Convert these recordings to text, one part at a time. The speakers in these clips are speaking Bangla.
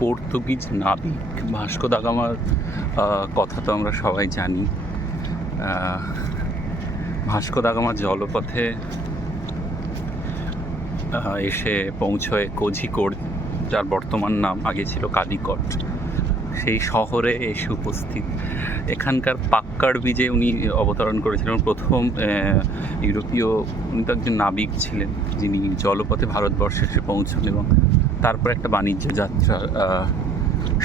পর্তুগিজ নাবিক ভাস্কো দা গামার কথা তো আমরা সবাই জানি। ভাস্কো দা গামা জলপথে এসে পৌঁছয় কোঝিকোড, যার বর্তমান নাম, আগে ছিল কালিকট। সেই শহরে এসে উপস্থিত। এখানকার পাক্কাড় বীজে উনি অবতরণ করেছিলেন প্রথম ইউরোপীয়। উনি তো একজন নাবিক ছিলেন যিনি জলপথে ভারতবর্ষে এসে পৌঁছন, এবং তারপর একটা বাণিজ্য যাত্রার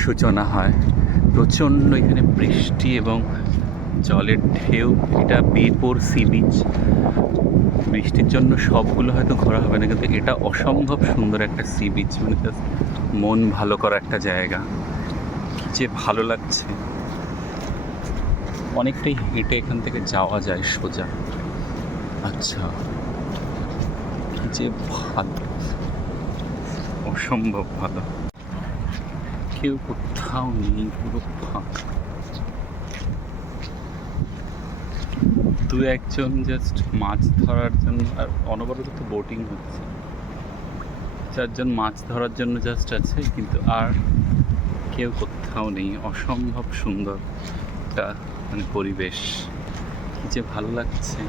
সূচনা হয়। প্রচণ্ড এখানে বৃষ্টি এবং জলের ঢেউ। এটা বেপোর সি বিচ। বৃষ্টির জন্য সবগুলো হয়তো ঘোরা হবে না, কিন্তু এটা অসম্ভব সুন্দর একটা সি বিচ, মানে মন ভালো করা একটা জায়গা। যে ভালো লাগছে, অনেকটাই হেঁটে এখান থেকে যাওয়া যায় সোজা। আচ্ছা, যে ভালো, অসম্ভব ভালো। কেউ কোথাও নেই, পুরো ফাঁকা। দু একজন জাস্ট মাছ ধরার জন্য, আর অনবরত তো বোটিং হচ্ছে, চারজন মাছ ধরার জন্য জাস্ট আছে, কিন্তু আর কেউ কোথাও নেই। অসম্ভব সুন্দর একটা মানে পরিবেশ, কি যে ভালো লাগছে।